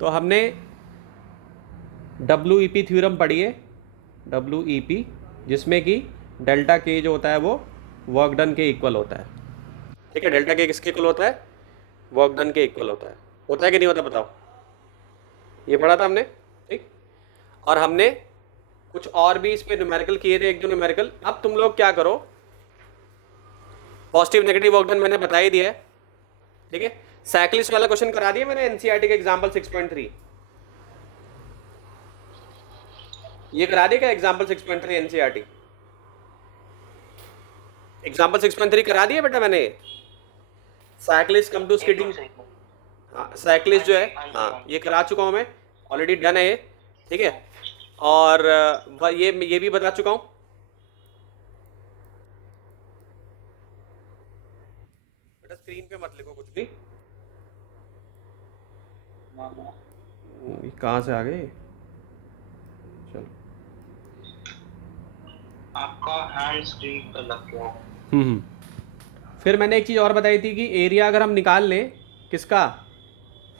तो हमने WEP theorem पढ़ी है, WEP, जिसमें कि डेल्टा के जो होता है वो वर्क डन के इक्वल होता है। ठीक है, डेल्टा के किसके इक्वल होता है? वर्क डन के इक्वल होता है कि नहीं होता बताओ? ये पढ़ा था हमने, ठीक। और हमने कुछ और भी इस पे न्यूमेरिकल किए थे, एक दो न्यूमेरिकल। अब तुम लोग क्या करो, पॉजिटिव नेगेटिव वर्क डन मैंने बता ही दिया है, ठीक है। साइक्लिस्ट वाला क्वेश्चन करा दिया मैंने एनसीईआरटी के एग्जांपल 6.3, ये करा दिया क्या? एग्जांपल 6.3 एनसीईआरटी, एग्जांपल 6.3 करा दिया बेटा मैंने। साइक्लिस्ट कम टू स्कीटिंग, हाँ साइक्लिस्ट जो है, हाँ ये करा चुका हूँ मैं, ऑलरेडी डन है ये, ठीक है। और ये भी बता चुका हूँ। बेटा स्क्रीन पे मत लिखो कुछ भी। ये कहाँ से आ गए? चलो, आपका हैंड्स फ्री पे लग गया। फिर मैंने एक चीज़ और बताई थी कि एरिया अगर हम निकाल लें, किसका?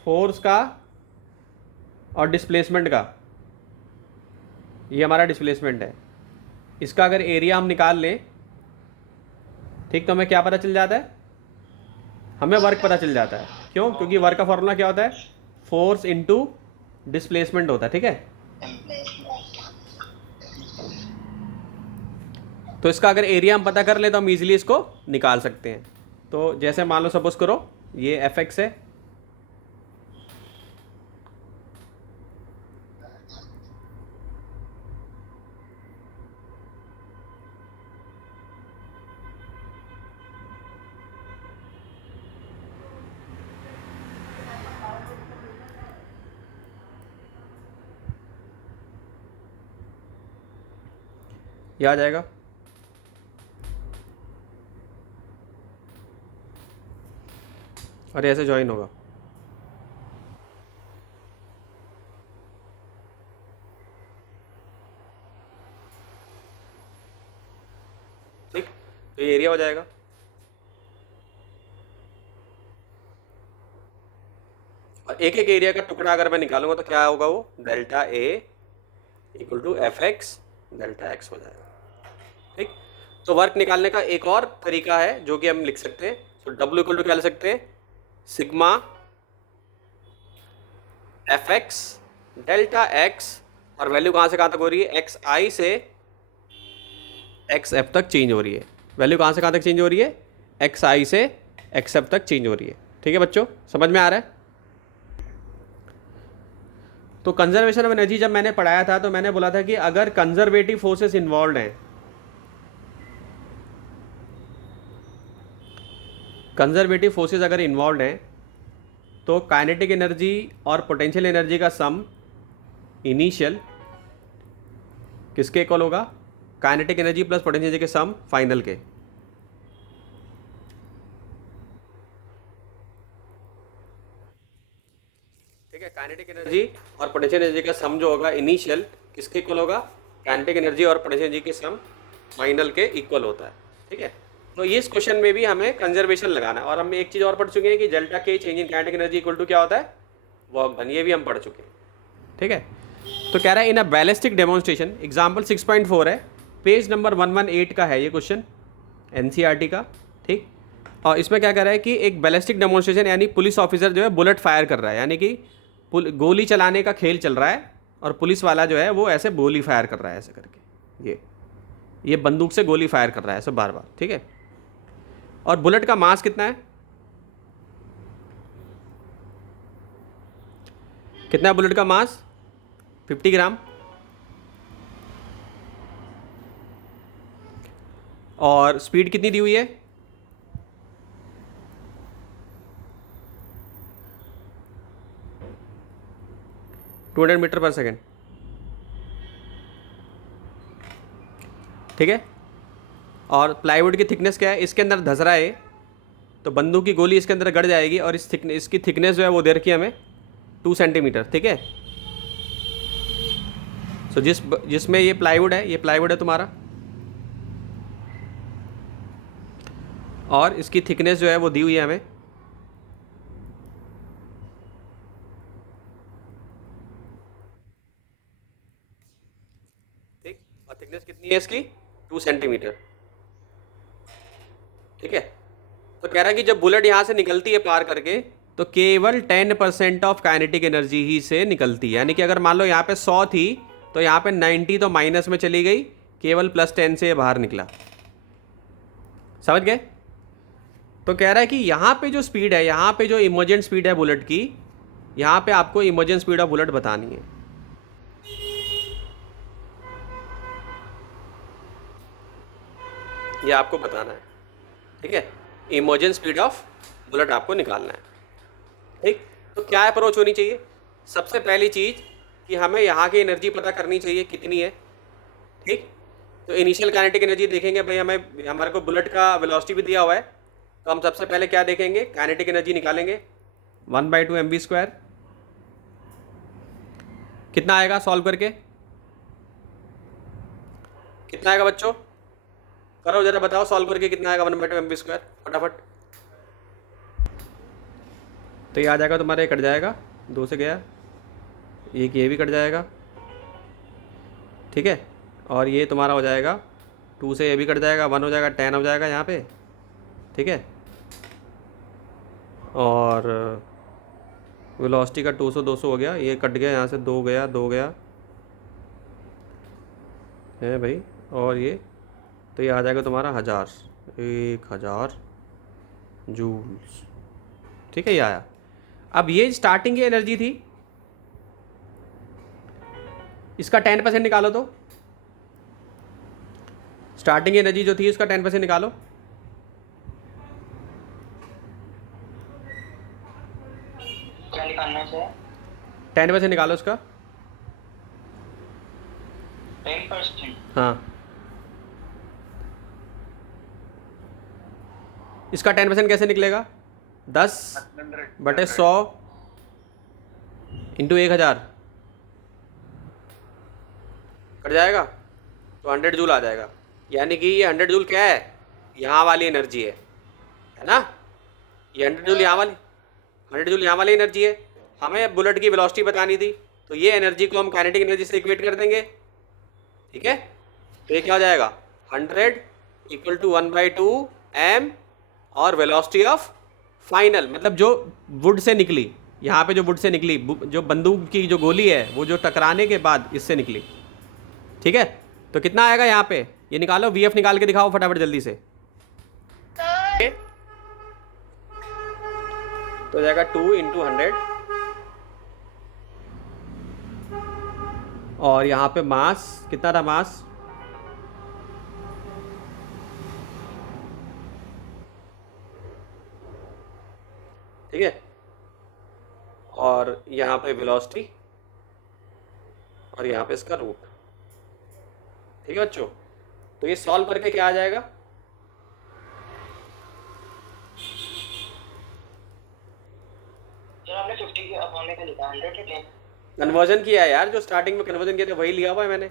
फोर्स का और डिस्प्लेसमेंट का, ये हमारा डिस्प्लेसमेंट है, इसका अगर एरिया हम निकाल लें, ठीक, तो हमें क्या पता चल जाता है? हमें वर्क पता चल जाता है। क्यों? क्योंकि वर्क का फॉर्मूला क्या होता है? फोर्स इनटू डिस्प्लेसमेंट होता है, ठीक है। तो इसका अगर एरिया हम पता कर ले तो हम इजीली इसको निकाल सकते हैं। तो जैसे मान लो, सपोज करो ये एफ एक्स है, ये आ जाएगा, और ऐसे ज्वाइन होगा, ठीक। तो ये एरिया हो जाएगा। और एक एक एरिया का टुकड़ा अगर मैं निकालूंगा तो क्या होगा? वो delta A equal to F X delta X हो जाएगा, ठीक। तो वर्क निकालने का एक और तरीका है जो कि हम लिख सकते हैं। तो डब्ल्यू इक्वल टू क्या लिख सकते हैं? Sigma F X delta x, और वैल्यू कहाँ से कहाँ तक हो रही है? एक्स आई से एक्स एफ तक चेंज हो रही है। वैल्यू कहाँ से कहाँ तक चेंज हो रही है? एक्स आई से एक्स एफ तक चेंज हो रही है, ठीक है बच्चों, समझ में आ रहा है? तो कंजर्वेशन ऑफ एनर्जी जब मैंने पढ़ाया था तो मैंने बोला था कि अगर कंजर्वेटिव फोर्सेस इन्वॉल्व हैं, कंजर्वेटिव फोर्सेस अगर इन्वॉल्व हैं, तो काइनेटिक एनर्जी और पोटेंशियल एनर्जी का सम इनिशियल किसके इक्वल होगा? Kinetic energy plus potential energy के सम फाइनल के। ठीक है, काइनेटिक एनर्जी और पोटेंशियल एनर्जी का सम जो होगा इनिशियल किसके इक्वल होगा? काइनेटिक एनर्जी और पोटेंशियल एनर्जी के सम फाइनल के इक्वल होता है, ठीक है। तो इस क्वेश्चन में भी हमें कंजर्वेशन लगाना है। और हम एक चीज़ और पढ़ चुके हैं कि delta K change in kinetic energy equal to क्या होता है? वर्क डन, ये भी हम पढ़ चुके हैं, ठीक है। तो कह रहा है इन अ बैलिस्टिक डेमोन्स्ट्रेशन, एग्जाम्पल 6.4 है, पेज नंबर 118 का है ये क्वेश्चन, एनसीईआरटी का, ठीक। और इसमें क्या कह रहा है कि एक बैलिस्टिक डेमोन्स्ट्रेशन, यानी पुलिस ऑफिसर जो है बुलेट फायर कर रहा है, यानी कि गोली चलाने का खेल चल रहा है, और पुलिस वाला जो है वो ऐसे गोली फायर कर रहा है, ऐसे करके ये बंदूक से गोली फायर कर रहा है ऐसे बार बार, ठीक है। और बुलेट का मास कितना है? कितना है बुलेट का मास? 50 ग्राम। और स्पीड कितनी दी हुई है? 200 मीटर पर सेकेंड, ठीक है। और प्लाईवुड की थिकनेस क्या है? इसके अंदर धस रहा है तो बंदूक की गोली इसके अंदर गड़ जाएगी, और इसकी थिकनेस जो है वो दे रखी है हमें 2 सेंटीमीटर, ठीक है। सो जिसमें ये प्लाईवुड है तुम्हारा, और इसकी थिकनेस जो है वो दी हुई है हमें और थिकनेस कितनी है इसकी 2 सेंटीमीटर। ठीक है, तो कह रहा है कि जब बुलेट यहाँ से निकलती है पार करके तो केवल 10% ऑफ काइनेटिक एनर्जी ही से निकलती है। यानी कि अगर मान लो यहाँ पे 100 थी तो यहाँ पे 90 तो माइनस में चली गई, केवल +10 से ये बाहर निकला। समझ गए? तो कह रहा है कि यहाँ पे जो स्पीड है, यहाँ पे जो इमर्जेंट स्पीड है बुलेट की, यहाँ पे आपको इमर्जेंट स्पीड ऑफ बुलेट बतानी है। ये आपको बताना है। ठीक है, इमर्जेंट स्पीड ऑफ बुलेट आपको निकालना है। ठीक, तो क्या अप्रोच होनी चाहिए? सबसे पहली चीज़ कि हमें यहाँ की एनर्जी पता करनी चाहिए कितनी है। ठीक, तो इनिशियल काइनेटिक एनर्जी देखेंगे भाई, हमारे को बुलेट का वेलोसिटी भी दिया हुआ है, तो हम सबसे पहले क्या देखेंगे, काइनेटिक एनर्जी निकालेंगे। 1/2 mv²। कितना आएगा सॉल्व करके? कितना आएगा बच्चों? करो जरा, बताओ सॉल्व करके कितना आएगा 1/2 mv² फटाफट। तो ये आ जाएगा तुम्हारे, कट जाएगा, 2 से गया, एक ये भी कट जाएगा। ठीक है, और ये तुम्हारा हो जाएगा 2 से ये भी कट जाएगा, 1 हो जाएगा, 10 हो जाएगा यहाँ पे। ठीक है, और वेलोसिटी का 200 हो गया, ये कट गया यहाँ से, 2 गया, 2 गया है भाई, और ये तो ये आ जाएगा तुम्हारा 1000 जूल्स। ठीक है, ये आया। अब ये स्टार्टिंग की एनर्जी थी, इसका 10% निकालो। तो स्टार्टिंग की एनर्जी जो थी उसका 10% निकालो। क्या निकालना है? 10% निकालो उसका। 10%। हाँ, इसका 10% कैसे निकलेगा? 10/100 इंटू 1000 कट जाएगा, तो 100 जूल आ जाएगा। यानी कि ये 100 जूल क्या है? यहाँ वाली एनर्जी है ना? ये 100 जूल यहाँ वाली एनर्जी है। हमें बुलेट की वेलोसिटी बतानी थी, तो ये एनर्जी को हम काइनेटिक एनर्जी से इक्वेट कर देंगे। ठीक है, तो ये क्या हो जाएगा? 100 = 1/2 m और वेलोसिटी ऑफ फाइनल, मतलब जो वुड से निकली, यहाँ पे जो वुड से निकली, जो बंदूक की जो गोली है वो जो टकराने के बाद इससे निकली। ठीक है, तो कितना आएगा यहाँ पे? ये निकालो, VF निकाल के दिखाओ फटाफट जल्दी से। तो जाएगा 2 × 100, और यहाँ पे मास कितना था? मास ठीक है, और यहाँ पे वेलोसिटी, और यहाँ पे इसका रूट। ठीक है बच्चों, तो ये सॉल्व करके क्या आ जाएगा? जो हमने 50 के अब हमने क्या लिखा, 100 के लिए कन्वर्जन किया है यार, जो स्टार्टिंग में कन्वर्जन किया था वही लिया हुआ है मैंने।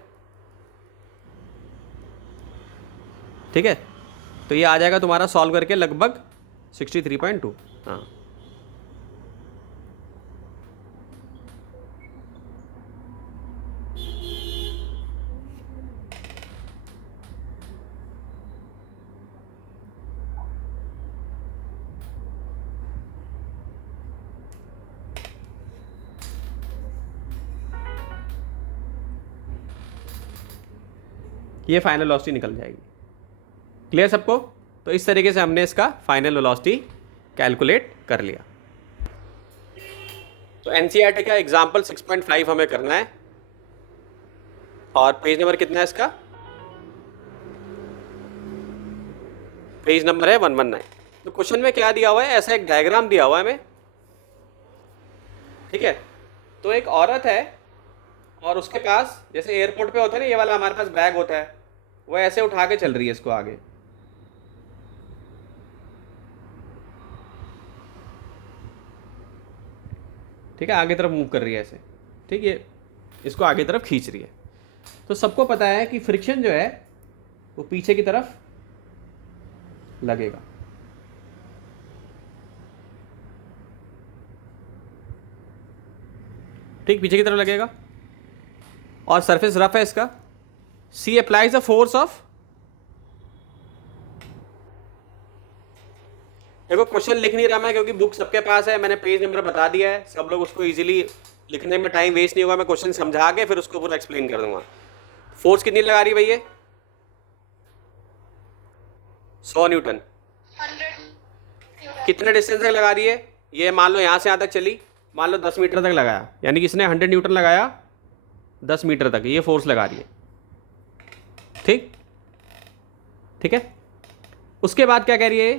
ठीक है, तो ये आ जाएगा तुम्हारा सॉल्व करके लगभग 63.2। हाँ, ये फाइनल वेलोसिटी निकल जाएगी। क्लियर सबको? तो इस तरीके से हमने इसका फाइनल वेलोसिटी कैलकुलेट कर लिया। तो एनसीईआरटी का एग्जाम्पल 6.5 हमें करना है, और पेज नंबर कितना है इसका? पेज नंबर है 119। तो क्वेश्चन में क्या दिया हुआ है? ऐसा एक डायग्राम दिया हुआ है हमें। ठीक है, तो एक औरत है और उसके पास, जैसे एयरपोर्ट पे होता है ना, ये वाला हमारे पास बैग होता है, वो ऐसे उठा के चल रही है इसको आगे। ठीक है, आगे तरफ मूव कर रही है ऐसे। ठीक है, इसको आगे तरफ खींच रही है। तो सबको पता है कि फ्रिक्शन जो है वो पीछे की तरफ लगेगा। ठीक, पीछे की तरफ लगेगा, और सरफेस रफ है इसका, सी अप्लाइज द फोर्स ऑफ, देखो क्वेश्चन लिख नहीं रहा मैं क्योंकि बुक सबके पास है, मैंने पेज नंबर बता दिया है, सब लोग उसको इजीली लिखने में टाइम वेस्ट नहीं होगा, मैं क्वेश्चन समझा के फिर उसको पूरा एक्सप्लेन कर दूंगा। फोर्स कितनी लगा रही है भैया? 100 न्यूटन। कितने डिस्टेंस तक लगा रही है? ये मान लो यहाँ से यहाँ तक चली, मान लो 10 मीटर तक लगाया, यानी कि इसने 100 न्यूटन लगाया 10 मीटर तक, ये फोर्स लगा रही है। ठीक, ठीक है। उसके बाद क्या कह रही है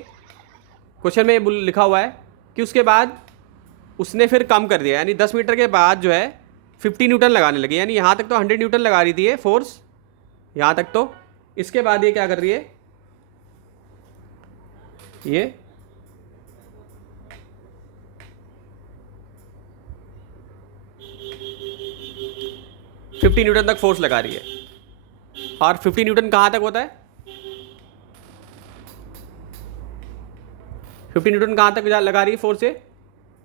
क्वेश्चन में लिखा हुआ है कि उसके बाद उसने फिर कम कर दिया, यानी 10 मीटर के बाद जो है 50 न्यूटन लगाने लगी, यानी यहाँ तक तो 100 न्यूटन लगा रही थी ये फोर्स, यहाँ तक तो। इसके बाद ये क्या कर रही है, ये 50 न्यूटन तक फोर्स लगा रही है। और 50 न्यूटन कहाँ तक होता है? 50 न्यूटन कहाँ तक लगा रही है फोर्स?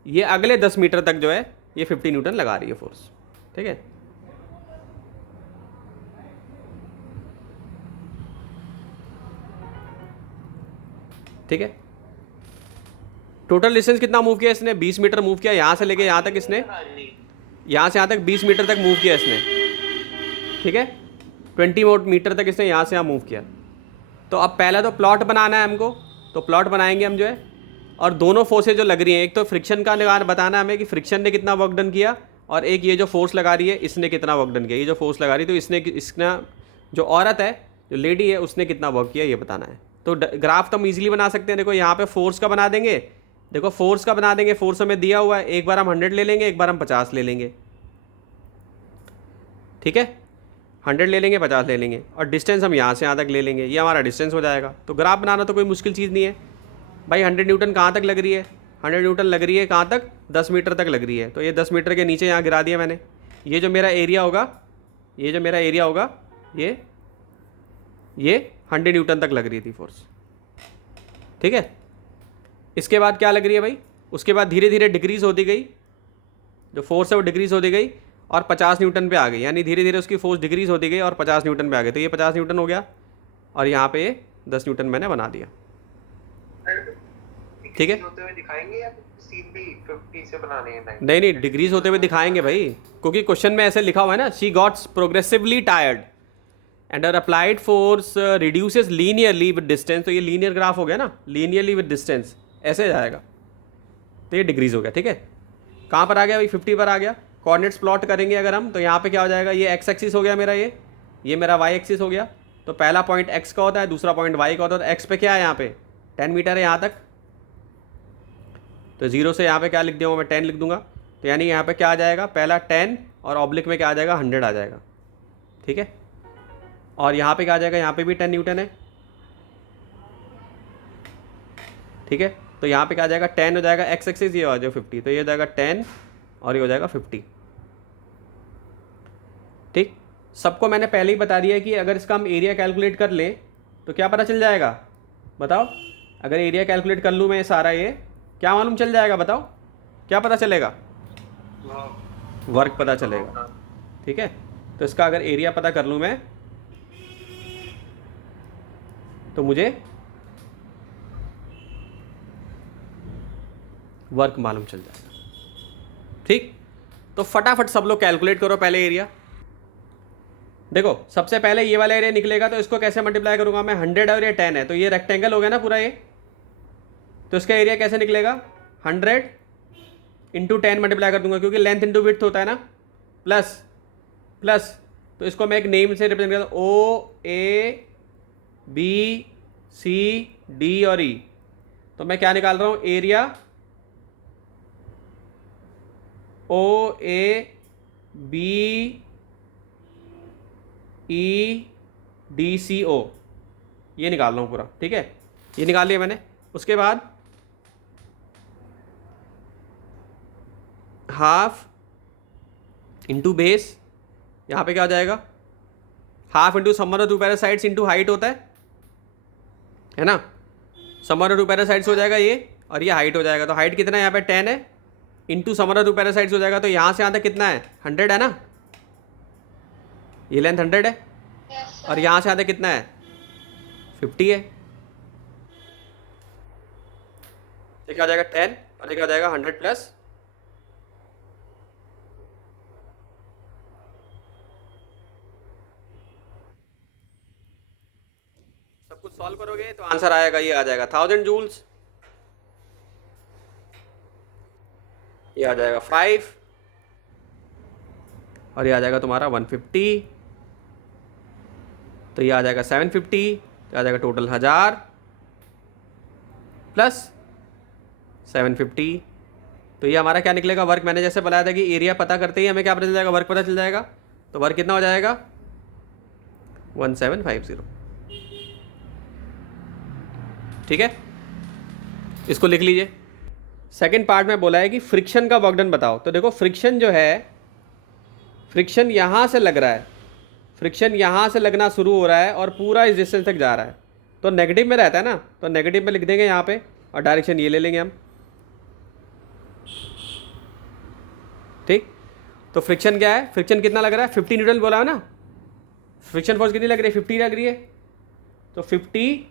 ये अगले 10 मीटर तक जो है ये 50 न्यूटन लगा रही है फोर्स। ठीक है, ठीक है। टोटल डिस्टेंस कितना मूव किया इसने? 20 मीटर मूव किया, यहाँ से लेके यहाँ तक इसने, यहाँ से यहाँ तक 20 मीटर तक मूव किया इसने। ठीक है, 20 मीटर तक इसने यहाँ से यहाँ मूव किया। तो अब पहला तो प्लॉट बनाना है हमको, तो प्लॉट बनाएंगे हम जो है, और दोनों फोर्सेज जो लग रही हैं, एक तो फ्रिक्शन का निगाह बताना है हमें कि फ्रिक्शन ने कितना वर्क डन किया, और एक ये जो फोर्स लगा रही है इसने कितना वर्क डन किया। ये जो फोर्स लगा रही है तो इसने जो औरत है, जो लेडी है, उसने कितना वर्क किया ये बताना है। तो ग्राफ तो हम ईजिली बना सकते हैं। देखो यहाँ पे फोर्स का बना देंगे, देखो फोर्स का बना देंगे, फोर्स हमें दिया हुआ है, एक बार हम 100 ले लेंगे, एक बार हम 50 ले लेंगे। ठीक है, 100 ले लेंगे, 50 ले लेंगे, और डिस्टेंस हम यहाँ से यहाँ तक ले लेंगे, ये हमारा डिस्टेंस हो जाएगा। तो ग्राफ बनाना तो कोई मुश्किल चीज़ नहीं है भाई। 100 न्यूटन कहाँ तक लग रही है? 100 न्यूटन लग रही है कहाँ तक? 10 मीटर तक लग रही है। तो ये 10 मीटर के नीचे यहाँ गिरा दिया मैंने। ये जो मेरा एरिया होगा, ये जो मेरा एरिया होगा, ये 100 न्यूटन तक लग रही थी फोर्स। ठीक है, इसके बाद क्या लग रही है भाई? उसके बाद धीरे धीरे डिक्रीज़ होती गई, जो फोर्स है वो डिक्रीज़ होती गई और 50 न्यूटन पे आ गई, यानी धीरे धीरे उसकी फोर्स डिक्रीज़ होती गई और 50 न्यूटन पे आ गई। तो ये 50 न्यूटन हो गया, और यहाँ पे ये 10 न्यूटन मैंने बना दिया। ठीक है, होते हुए दिखाएंगे या सीधी 50 से बनाने हैं? नहीं नहीं, डिक्रीज होते हुए दिखाएंगे भाई, क्योंकि क्वेश्चन में ऐसे लिखा हुआ है ना, she gots progressively tired and her applied force reduces linearly with distance. तो ये लीनियर ग्राफ हो गया ना, लीनियरली विद डिस्टेंस ऐसे जाएगा, तो ये डिक्रीज हो गया। ठीक है, कहाँ पर आ गया भाई? 50 पर आ गया। कोऑर्डिनेट्स प्लॉट करेंगे अगर हम, तो यहाँ पे क्या हो जाएगा? ये एक्स एक्सिस हो गया मेरा, ये मेरा वाई एक्सिस हो गया। तो पहला पॉइंट एक्स का होता है, दूसरा पॉइंट वाई का होता है। तो एक्स पे क्या है? यहाँ पे 10 मीटर है यहाँ तक, तो 0 से यहाँ पे क्या लिख दूँगा मैं? 10 लिख दूंगा। तो यानी यहाँ पे क्या आ जाएगा? पहला 10 और ऑब्लिक में क्या आ जाएगा? 100 आ जाएगा। ठीक है, और यहाँ पे क्या आ जाएगा? यहाँ पे भी 10 न्यूटन है। ठीक है, तो यहाँ पे क्या आ जाएगा? 10 हो जाएगा, एक्स एक्सिस ये हो जाएगा 50, तो ये हो जाएगा 10 और ये हो जाएगा 50। ठीक, सबको मैंने पहले ही बता दिया है कि अगर इसका हम एरिया कैलकुलेट कर लें तो क्या पता चल जाएगा? बताओ, अगर एरिया कैलकुलेट कर लूँ मैं सारा, ये क्या मालूम चल जाएगा? बताओ, क्या पता चलेगा? वर्क पता चलेगा। ठीक है, तो इसका अगर एरिया पता कर लूँ मैं, तो मुझे वर्क मालूम चल जाएगा। ठीक, तो फटाफट सब लोग कैलकुलेट करो पहले एरिया। देखो, सबसे पहले ये वाला एरिया निकलेगा, तो इसको कैसे मल्टीप्लाई करूंगा मैं? 100 और ये 10 है, तो ये रेक्टेंगल हो गया ना पूरा ये, तो इसका एरिया कैसे निकलेगा? 100 इंटू 10 मल्टीप्लाई कर दूंगा, क्योंकि लेंथ इंटू विड्थ होता है ना, प्लस प्लस। तो इसको मैं एक नेम से रिप्रेजेंट करता हूँ, O A B C D और E। तो मैं क्या निकाल रहा हूँ? Area O A B E D C O, ये निकाल रहा हूँ पूरा। ठीक है, ये निकाल लिया मैंने। उसके बाद हाफ इंटू बेस, यहाँ पे क्या हो जाएगा? Half into summer of two parasites into height होता है ना, समर ऑफ टू पैरासाइड्स हो जाएगा ये, और ये हाइट हो जाएगा। तो हाइट कितना है यहाँ पे? 10 है, इंटू समर ऑफ टू पैरासाइड्स हो जाएगा। तो यहाँ से यहाँ तक कितना है? 100 है ना, ये लेंथ 100 है। और यहाँ से आते कितना है 50 है, ये क्या हो जाएगा 10 और ये क्या हो जाएगा 100 प्लस सब कुछ सॉल्व करोगे तो आंसर आएगा, ये आ जाएगा 1000 जूल्स, ये आ जाएगा 5 और ये आ जाएगा तुम्हारा 150, तो ये आ जाएगा 750, तो आ जाएगा टोटल 1000 प्लस 750, तो ये हमारा क्या निकलेगा वर्क। मैंने जैसे बताया था कि एरिया पता करते ही हमें क्या पता चल जाएगा, वर्क पता चल जाएगा। तो वर्क कितना हो जाएगा 1750। ठीक है, इसको लिख लीजिए। सेकंड पार्ट में बोला है कि फ्रिक्शन का वर्क डन बताओ। तो देखो फ्रिक्शन जो है, फ्रिक्शन यहाँ से लग रहा है, फ्रिक्शन यहाँ से लगना शुरू हो रहा है और पूरा इस डिस्टेंस तक जा रहा है, तो नेगेटिव में रहता है ना, तो नेगेटिव में लिख देंगे यहाँ पे और डायरेक्शन ये ले लेंगे हम। ठीक, तो फ्रिक्शन क्या है, फ्रिक्शन कितना लग रहा है 50 न्यूटन बोला है ना, फ्रिक्शन फोर्स कितनी लग रही है 50 लग रही है, तो 50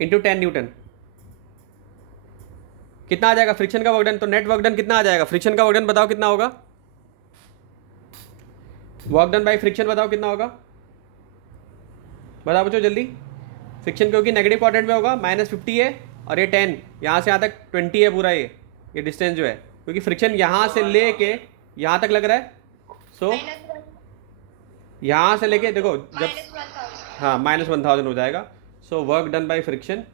इंटू 10 न्यूटन कितना आ जाएगा फ्रिक्शन का वर्क डन। तो नेट वर्क डन कितना आ जाएगा, फ्रिक्शन का वर्क डन बताओ कितना होगा, वर्क डन बाय फ्रिक्शन बताओ कितना होगा, बताओ बच्चों जल्दी। फ्रिक्शन क्योंकि नेगेटिव क्वाड्रेंट में होगा, -50 है और ये 10, यहाँ से यहाँ तक 20 है पूरा, ये डिस्टेंस जो है, क्योंकि फ्रिक्शन यहाँ से लेके यहाँ तक लग रहा है। सो यहाँ से लेके देखो जब हाँ -1000 हो जाएगा। So work done by friction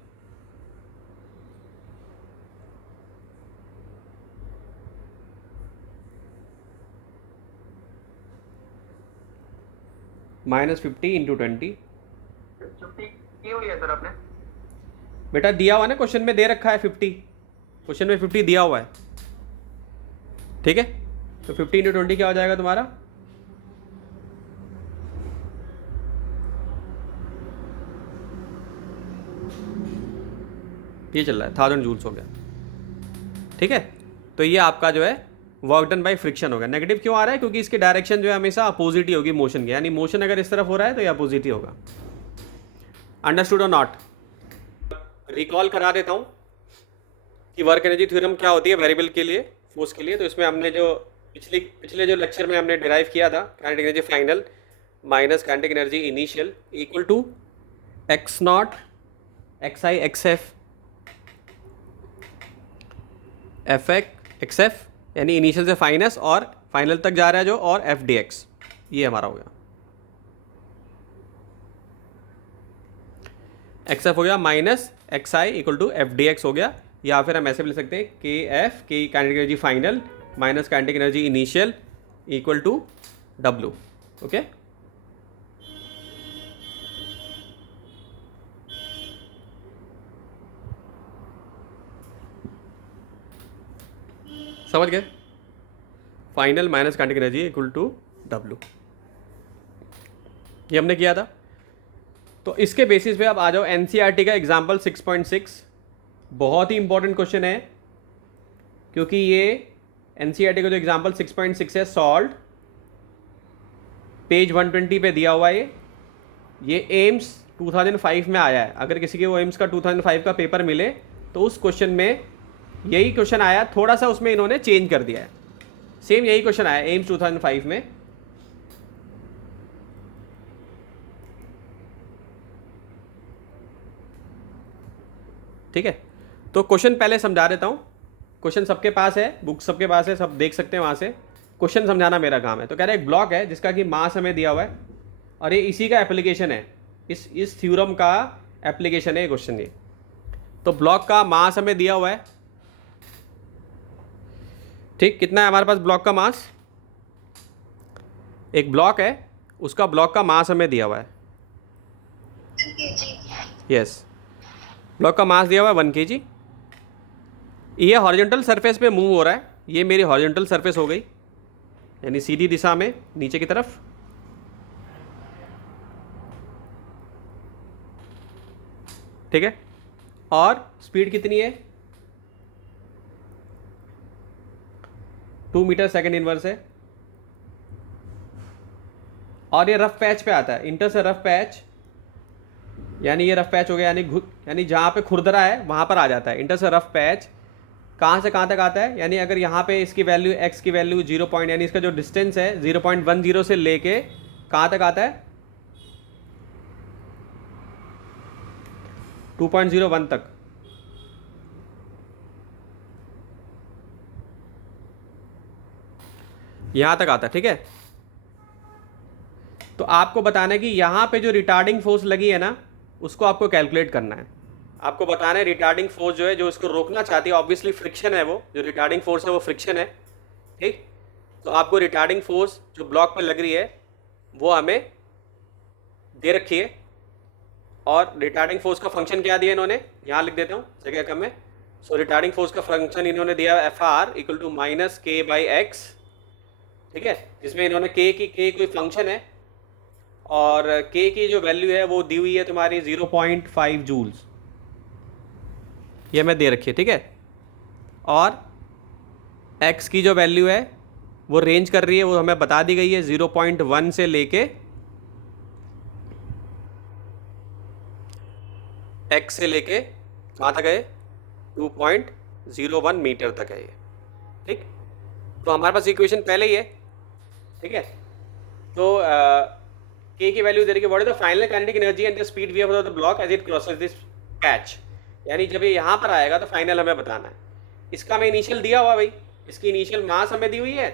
-50 into 20। छुट्टी की हुई है सर आपने? बेटा दिया हुआ ना क्वेश्चन में, दे रखा है 50, क्वेश्चन में 50 दिया हुआ है। ठीक है, तो 50 इंटू 20 क्या हो जाएगा तुम्हारा, ये चल रहा है 1000 जूल्स हो गया। ठीक है, तो ये आपका जो है वर्क डन बाय फ्रिक्शन होगा। नेगेटिव क्यों आ रहा है, क्योंकि इसकी डायरेक्शन जो है हमेशा अपोजिट ही होगी मोशन की, यानी मोशन अगर इस तरफ हो रहा है तो ये अपोजिट ही होगा। अंडरस्टूड और नॉट? रिकॉल करा देता हूँ कि वर्क एनर्जी थ्योरम क्या होती है वेरिएबल के लिए, फोर्स के लिए। तो इसमें हमने जो पिछले जो लेक्चर में हमने डिराइव किया था, kinetic energy final minus kinetic energy initial equal to X naught X I X F F X F, यानी इनिशियल से फाइनस और फाइनल तक जा रहा है जो, और एफ डी एक्स, ये हमारा हो गया। एक्स एफ हो गया minus X I equal to F D X हो गया, या फिर हम ऐसे भी लिख सकते हैं के एफ के kinetic energy final minus kinetic energy initial equal to W. Okay, समझ गए, final minus kinetic energy equal to W, ये हमने किया था। तो इसके बेसिस पे अब आ जाओ एनसीईआरटी का एग्जाम्पल 6.6, बहुत ही इंपॉर्टेंट क्वेश्चन है, क्योंकि ये एनसीईआरटी का जो एग्जाम्पल 6.6 है सॉल्व पेज 120 पे दिया हुआ है। ये एम्स 2005 में आया है, अगर किसी के वो एम्स का 2005 का पेपर मिले तो उस क्वेश्चन में यही क्वेश्चन आया, थोड़ा सा उसमें इन्होंने चेंज कर दिया है, सेम यही क्वेश्चन आया एम्स 2005 में। ठीक है, तो क्वेश्चन पहले समझा देता हूँ। क्वेश्चन सबके पास है, बुक सबके पास है, सब देख सकते हैं वहाँ से। क्वेश्चन समझाना मेरा काम है। तो कह रहा है एक ब्लॉक है जिसका कि मास हमें दिया हुआ है और ये इसी का एप्लीकेशन है, इस थ्योरम का एप्लीकेशन है ये क्वेश्चन। ये तो ब्लॉक का मास हमें दिया हुआ है। ठीक, कितना है हमारे पास ब्लॉक का मास, एक ब्लॉक है उसका ब्लॉक का मास हमें दिया हुआ है। यस, ब्लॉक का मास दिया हुआ है 1 kg। ये हॉरिजॉन्टल सरफेस पे मूव हो रहा है, ये मेरी हॉरिजॉन्टल सरफेस हो गई, यानी सीधी दिशा में नीचे की तरफ। ठीक है, और स्पीड कितनी है 2 मीटर सेकेंड इनवर्स है। और ये रफ पैच पे आता है, इंटर से रफ पैच, यानी ये रफ पैच हो गया, यानी जहाँ पे खुरदरा है वहाँ पर आ जाता है। इंटर से रफ पैच कहाँ से कहाँ तक आता है, यानी अगर यहाँ पे इसकी वैल्यू x की वैल्यू 0 पॉइंट, यानी इसका जो डिस्टेंस है 0.10 से लेके कहाँ तक आता है 2.01 तक। यहाँ तक आता है, ठीक है। तो आपको बताना है कि यहाँ पे जो रिटार्डिंग फोर्स लगी है ना, उसको आपको कैलकुलेट करना है। आपको बताना है रिटार्डिंग फोर्स जो है, जो इसको रोकना चाहती है, ऑब्वियसली फ्रिक्शन है, वो जो रिटार्डिंग फोर्स है वो फ्रिक्शन है, ठीक। तो आपको रिटार्डिंग फोर्स जो ब्लॉक पर लग रही है वो हमें दे रखी है, और रिटार्डिंग फोर्स का फंक्शन क्या दिया इन्होंने, यहाँ लिख देता हूँ जगह कम है। सो रिटार्डिंग फोर्स का फंक्शन इन्होंने दिया Fr equal to minus k/x, ठीक है, जिसमें इन्होंने k कोई फंक्शन है, और k की जो वैल्यू है वो दी हुई है तुम्हारी 0.5 जूल्स, ये मैं दे रखी है, ठीक है। और x की जो वैल्यू है वो रेंज कर रही है, वो हमें बता दी गई है 0.1 से लेके x से लेके कहाँ तक है 2.01 मीटर तक है ये, ठीक। तो हमारे पास इक्वेशन पहले ही है, ठीक है। तो k की वैल्यू दे रही है, what is the final kinetic energy and the speed we have of the block as it crosses this patch, यानी जब ये यहाँ पर आएगा तो फाइनल हमें बताना है। इसका हमें इनिशियल दिया हुआ भाई, इसकी इनिशियल मास हमें दी हुई है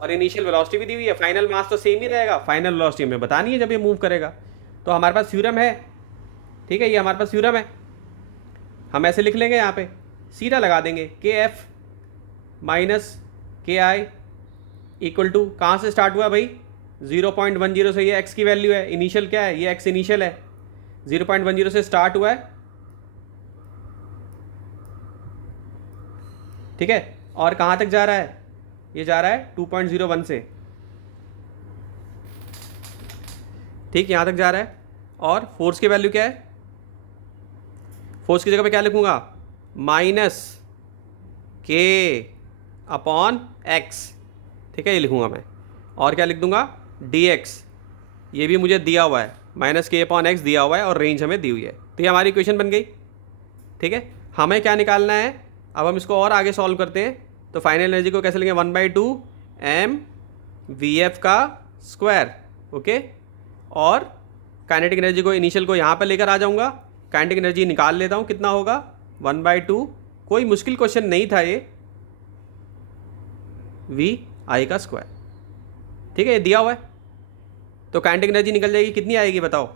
और इनिशियल वेलोसिटी भी दी हुई है, फाइनल मास तो सेम ही रहेगा, फाइनल वेलोसिटी हमें बतानी है जब ये मूव करेगा। तो हमारे पास थ्योरम है, ठीक है, ये हमारे पास थ्योरम है, हम ऐसे लिख लेंगे, यहाँ पे सीधा लगा देंगे kf minus ki equal to, कहाँ से स्टार्ट हुआ भाई 0.10 से, ये x की वैल्यू है, इनिशियल क्या है, ये x इनिशियल है, 0.10 से स्टार्ट हुआ है, ठीक है। और कहाँ तक जा रहा है, ये जा रहा है 2.01 से, ठीक, यहाँ तक जा रहा है। और फोर्स की वैल्यू क्या है, फोर्स की जगह पे क्या लिखूंगा, माइनस k अपॉन x, ठीक है, ये लिखूंगा मैं। और क्या लिख दूंगा dx, ये भी मुझे दिया हुआ है, माइनस k अपॉन x दिया हुआ है, और रेंज हमें दी हुई है। तो ये हमारी इक्वेशन बन गई, ठीक है। हमें क्या निकालना है, अब हम इसको और आगे सॉल्व करते हैं। तो फाइनल एनर्जी को कैसे लेंगे, 1/2 mvf का स्क्वायर, ओके। और काइनेटिक एनर्जी को इनिशियल को यहाँ पर लेकर आ जाऊँगा, काइनेटिक एनर्जी निकाल लेता हूँ, कितना होगा 1/2, कोई मुश्किल क्वेश्चन नहीं था ये, vi का स्क्वायर, ठीक है, ये दिया हुआ है। तो काइनेटिक एनर्जी निकल जाएगी, कितनी आएगी बताओ,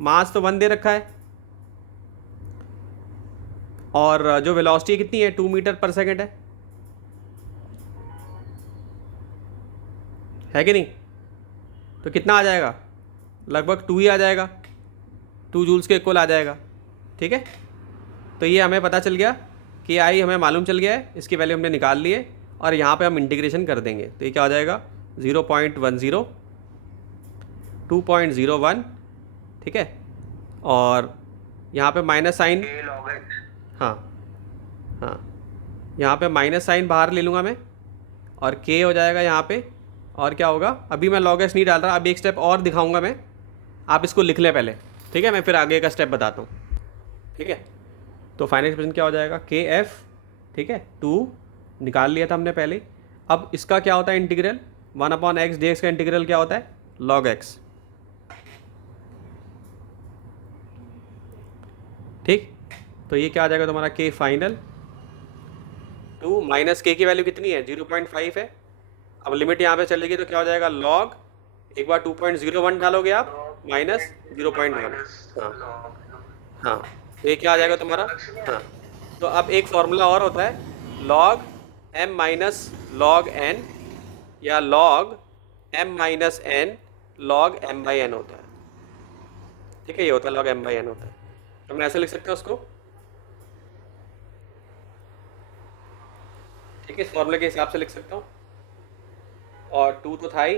मास तो 1 दे रखा है, और जो वेलोसिटी कितनी है 2 मीटर पर सेकेंड है कि नहीं। तो कितना आ जाएगा, लगभग 2 ही आ जाएगा, 2 जूल्स के इक्वल आ जाएगा, ठीक है। तो ये हमें पता चल गया कि आई हमें मालूम चल गया है, इसकी वैल्यू हमने निकाल ली है, और यहाँ पे हम इंटीग्रेशन कर देंगे। तो ये क्या हो जाएगा 0.10 2.01, ठीक है। और यहाँ पे माइनस साइन, हाँ हाँ, यहाँ पे माइनस साइन बाहर ले लूँगा मैं, और k हो जाएगा यहाँ पे, और क्या होगा, अभी मैं log s नहीं डाल रहा, अभी एक स्टेप और दिखाऊंगा मैं, आप इसको लिख लें पहले, ठीक है, मैं फिर आगे का स्टेप बताता हूँ, ठीक है। तो फाइनल एक्सप्रेशन क्या हो जाएगा kf, ठीक है, 2 निकाल लिया था हमने पहले। अब इसका क्या होता है इंटीग्रल, 1/x dx का इंटीग्रल क्या होता है log x, ठीक। तो ये क्या आ जाएगा तुम्हारा k फाइनल 2 माइनस k की वैल्यू कितनी है 0.5 है। अब लिमिट यहाँ पे चलेगी तो क्या हो जाएगा log, एक बार 2.01 डालोगे आप माइनस 0.1, हाँ हाँ, तो ये क्या आ जाएगा तुम्हारा, हाँ। तो अब एक फॉर्मूला और होता है log m minus log n, या log m minus n log m/n होता है, ठीक है, ये होता है log m/n होता है। हम ऐसे लिख सकते हैं उसको, ठीक है, इस फॉर्मूले के हिसाब से लिख सकता हूँ। और 2 तो था ही,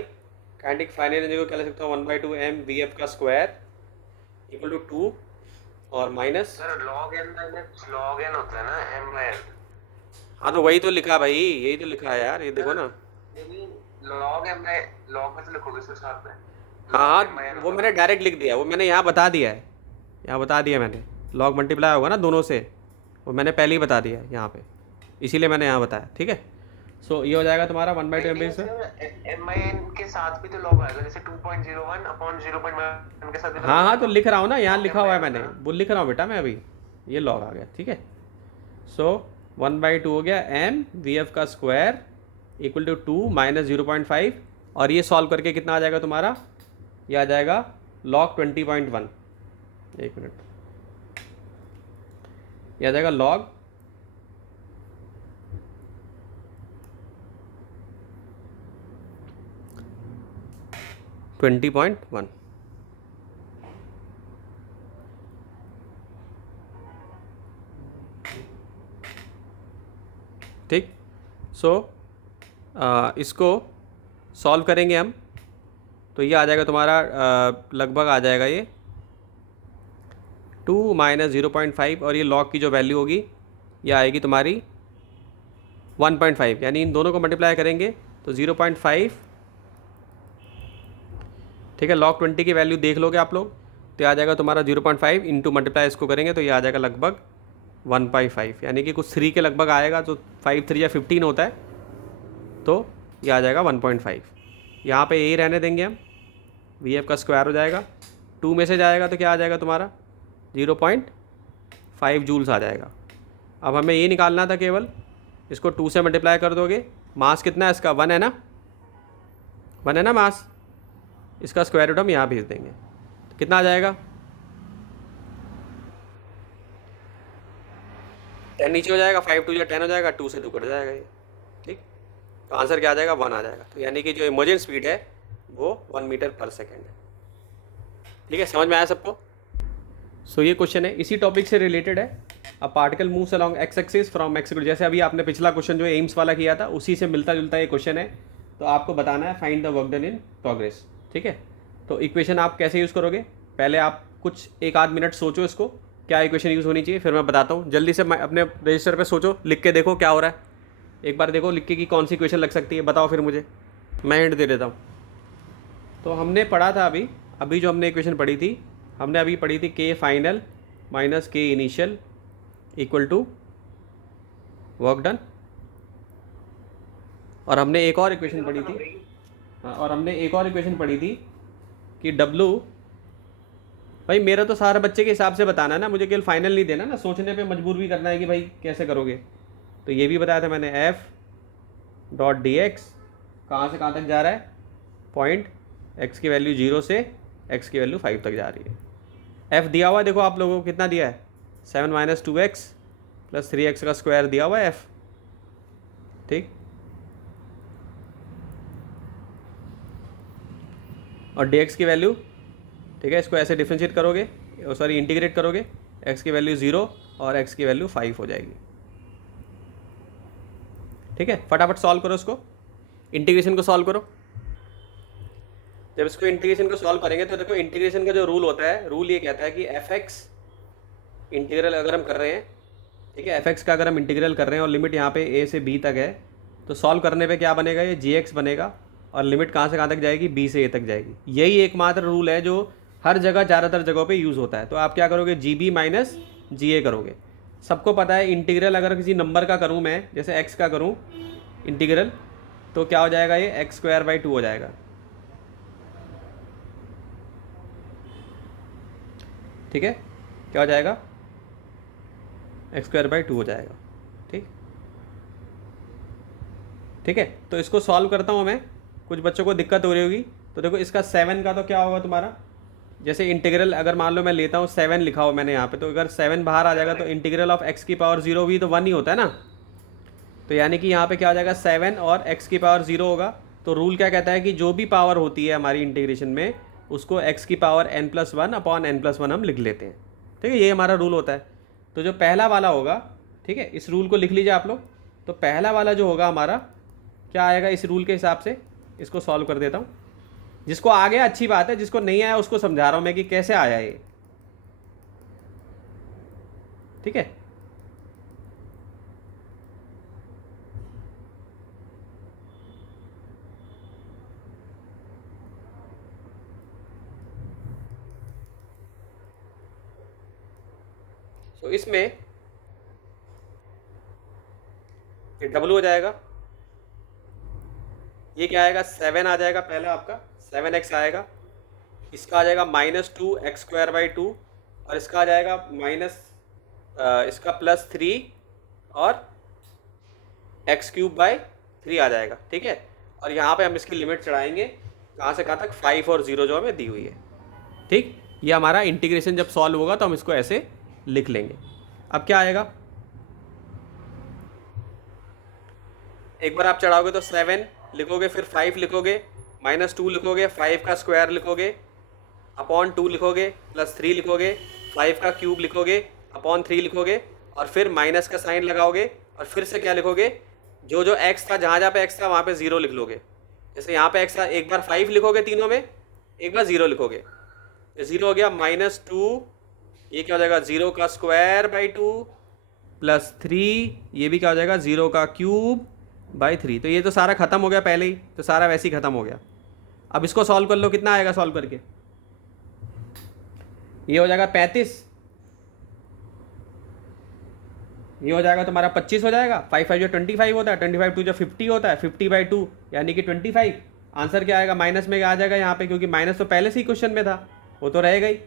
काइनेटिक फाइनल एनर्जी को क्या लिख सकता हूँ 1/2 mvf का स्क्वायर इक्वल टू 2, और minus log n minus log n होता है ना m/n, हाँ तो वही तो लिखा भाई, यही तो लिखा है यार, ये देखो ना, log m log में तो लिखोगे इसके साथ में, हाँ log हाँ MIN वो होगा। मैंने डायरेक्ट लिख दिया, वो मैंने यहाँ बता दिया है, यहाँ बता दिया मैंने, लॉग मल्टीप्लाई होगा ना दोनों से, वो मैंने पहले ही बता दिया है यहाँ पे, इसीलिए मैंने यहाँ बताया। ठीक है, सो ये हो जाएगा तुम्हारा 1/2 लेकिन एम से। सर MIN के साथ भी तो log आएगा, जैसे 2.01 अपॉन 0.1 के साथ भी तो हाँ log हाँ तो आएगा। लिख रहा हूँ ना, यहाँ log लिखा हुआ है MIN मैंने, होता है ना। वो लिख रहा हूँ बेटा मैं अभी, ये लॉग आ गया। ठीक है, सो 1/2 हो गया एम वी एफ का स्क्वायर इक्वल टू 2 माइनस 0.5, और ये सॉल्व करके कितना आ जाएगा तुम्हारा, ये आ जाएगा लॉग 20.1, एक मिनट, ये आ जाएगा लॉग 20.1। ठीक, सो इसको सॉल्व करेंगे हम, तो ये आ जाएगा तुम्हारा लगभग आ जाएगा ये 2 माइनस 0.5, और ये लॉग की जो वैल्यू होगी ये आएगी तुम्हारी 1.5, यानी इन दोनों को मल्टीप्लाई करेंगे तो 0.5। ठीक है, log 20 की वैल्यू देख लोगे आप लोग, तो ये आ जाएगा तुम्हारा 0.5 इंटू मल्टीप्लाई इसको करेंगे तो ये आ जाएगा लगभग 1/5, यानी कि कुछ 3 के लगभग आएगा, जो 5 3 या 15 होता है, तो ये आ जाएगा 1.5। यहाँ पे यही रहने देंगे हम, वी एफ का स्क्वायर हो जाएगा, 2 में से जाएगा तो क्या आ जाएगा तुम्हारा 0.5 जूल्स आ जाएगा। अब हमें ये निकालना था केवल, इसको 2 से मल्टीप्लाई कर दोगे, मास कितना है इसका 1 है ना, 1 है ना मास, इसका स्क्वायर रूट हम यहाँ भेज देंगे, तो कितना आ जाएगा 10 नीचे हो जाएगा, 5 2 या 10 हो जाएगा, 2 से 2 कट जाएगा ये। ठीक, तो आंसर क्या आ जाएगा 1 आ जाएगा, तो यानी कि जो इमर्जेंट स्पीड है वो 1 मीटर पर सेकेंड है। ठीक है, समझ में आया सबको। सो ये क्वेश्चन है इसी टॉपिक से रिलेटेड है, a particle moves along x axis from x, जैसे अभी आपने पिछला क्वेश्चन जो एम्स वाला किया था उसी से मिलता जुलता ये क्वेश्चन है, तो आपको बताना है find the work done in progress. ठीक है, तो इक्वेशन आप कैसे यूज़ करोगे, पहले आप कुछ 1 आध मिनट सोचो इसको क्या इक्वेशन यूज़ होनी चाहिए, फिर मैं बताता हूँ। जल्दी से अपने रजिस्टर पे सोचो, लिख के देखो क्या हो रहा है, एक बार देखो लिख के कि कौन सी इक्वेशन लग सकती है, बताओ फिर मुझे, मैं हिंट दे देता हूँ। तो हमने पढ़ा था अभी अभी जो हमने इक्वेशन पढ़ी थी, हमने अभी पढ़ी थी K final minus K initial equal to work done, और हमने एक और इक्वेशन पढ़ी थी, हाँ, और हमने एक और इक्वेशन पढ़ी थी कि डब्लू, भाई मेरा तो सारा बच्चे के हिसाब से बताना है ना, मुझे केवल फाइनल नहीं देना ना, सोचने पे मजबूर भी करना है कि भाई कैसे करोगे। तो ये भी बताया था मैंने, एफ डॉट डी एक्स कहाँ से कहाँ तक जा रहा है, पॉइंट एक्स की वैल्यू 0 से एक्स की वैल्यू 5 तक जा रही है। एफ दिया हुआ है, देखो आप लोगों को कितना दिया है, 7 माइनस 2x प्लस 3x का स्क्वायर दिया हुआ है एफ। ठीक, और डी एक्स की वैल्यू, ठीक है, इसको ऐसे डिफ्रेंशिएट करोगे, सॉरी इंटीग्रेट करोगे, x की वैल्यू 0 और x की वैल्यू 5 हो जाएगी। ठीक है, फटाफट सॉल्व करो इसको, इंटीग्रेशन को सॉल्व करो। जब इसको इंटीग्रेशन को सॉल्व करेंगे तो देखो इंटीग्रेशन का जो रूल होता है, रूल ये कहता है कि एफ एक्स इंटीग्रल अगर हम कर रहे हैं, ठीक है, एफ एक्स का अगर हम इंटीग्रल कर रहे हैं और लिमिट यहाँ पे ए से बी तक है, तो सॉल्व करने पे क्या बनेगा, ये जी एक्स बनेगा, और लिमिट कहाँ से कहाँ तक जाएगी, बी से ए तक जाएगी। यही एकमात्र रूल है जो हर जगह ज़्यादातर जगहों पे यूज़ होता है। तो आप क्या करोगे, जी बी माइनस जी ए करोगे। सबको पता है इंटीग्रल अगर किसी नंबर का करूँ मैं, जैसे एक्स का करूँ इंटीग्रल, तो क्या हो जाएगा, ये एक्स स्क्वायर बाई 2 हो जाएगा। ठीक है, क्या हो जाएगा, एक्स स्क्वायर बाई 2 हो जाएगा। ठीक, ठीक है, तो इसको सॉल्व करता हूँ मैं, कुछ बच्चों को दिक्कत हो रही होगी। तो देखो इसका 7 का तो क्या होगा तुम्हारा, जैसे इंटीग्रल अगर मान लो मैं लेता हूँ 7 लिखा हो मैंने यहाँ पे, तो अगर 7 बाहर आ जाएगा तो इंटीग्रल ऑफ एक्स की पावर 0 भी तो 1 ही होता है ना, तो यानी कि यहाँ पे क्या हो जाएगा 7 और एक्स की पावर 0 होगा। तो रूल क्या कहता है कि जो भी पावर होती है हमारी इंटीग्रेशन में, उसको एक्स की पावर n+1 अपॉन n+1 हम लिख लेते हैं। ठीक है, ये हमारा रूल होता है। तो जो पहला वाला होगा, ठीक है, इस रूल को लिख लीजिए आप लोग। तो पहला वाला जो होगा हमारा क्या आएगा इस रूल के हिसाब से, इसको सॉल्व कर देता हूँ। जिसको आ गया अच्छी बात है, जिसको नहीं आया उसको समझा रहा हूँ मैं कि कैसे आया ये। ठीक है, तो इसमें ये डबल हो जाएगा, ये क्या आएगा 7 आ जाएगा, पहला आपका 7x आएगा, इसका आ जाएगा -2x²/2 और इसका आ जाएगा इसका +3 और x³/3 आ जाएगा, ठीक है। और यहाँ पे हम इसकी लिमिट चढ़ाएंगे कहाँ से कहाँ तक, 5 और 0 जो हमें दी हुई है, ठीक। ये हमारा इंटीग्रेशन जब सॉल्व होगा तो हम इसको ऐसे लिख लेंगे। अब क्या आएगा, एक बार आप चढ़ाओगे तो 7 लिखोगे, फिर 5 लिखोगे, -2 लिखोगे, 5 का स्क्वायर लिखोगे, /2 लिखोगे, +3 लिखोगे, 5 का क्यूब लिखोगे, /3 लिखोगे और फिर माइनस का साइन लगाओगे और फिर से क्या लिखोगे, जो जो x था, जहाँ जहाँ पे x था वहाँ पे 0 लिख लोगे। जैसे यहाँ पे x था, एक बार 5 लिखोगे तीनों में, एक बार 0 लिखोगे, 0 हो गया, -2, ये क्या हो जाएगा 0²/2 +3, ये भी क्या हो जाएगा 0³/3। तो ये तो सारा खत्म हो गया पहले ही, तो सारा वैसे ही खत्म हो गया। अब इसको सॉल्व कर लो, कितना आएगा सॉल्व करके, ये हो जाएगा 35, ये हो जाएगा तुम्हारा 25 हो जाएगा, 5 5 जो 25 होता है, 25 2 जो 50 होता है, 50/2 यानी कि 25। आंसर क्या आएगा, माइनस में आ जाएगा यहाँ पे, क्योंकि माइनस तो पहले से ही क्वेश्चन में था, वो तो रहेगा ही।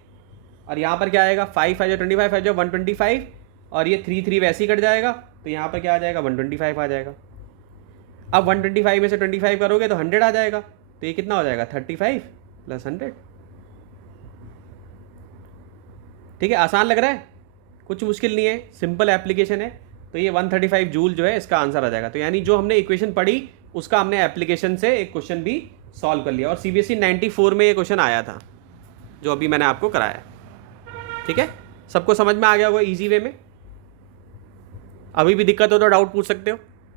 और यहाँ पर क्या आएगा, 5 5 जो 25 5 जो 125 और ये 3 3 वैसे ही कट जाएगा, तो यहाँ पर क्या आ जाएगा 125 आ जाएगा। अब 125 में से 25 करोगे तो 100 आ जाएगा, तो ये कितना हो जाएगा 35 + 100, ठीक है। आसान लग रहा है, कुछ मुश्किल नहीं है, सिंपल एप्लीकेशन है। तो ये 135 जूल जो है इसका आंसर आ जाएगा। तो यानी जो हमने इक्वेशन पढ़ी उसका हमने एप्लीकेशन से एक क्वेश्चन भी सॉल्व कर लिया, और CBSE 94 में ये क्वेश्चन आया था जो अभी मैंने आपको कराया, ठीक है। सबको समझ में आ गया होगा इजी वे में। अभी भी दिक्कत हो तो डाउट पूछ सकते हो।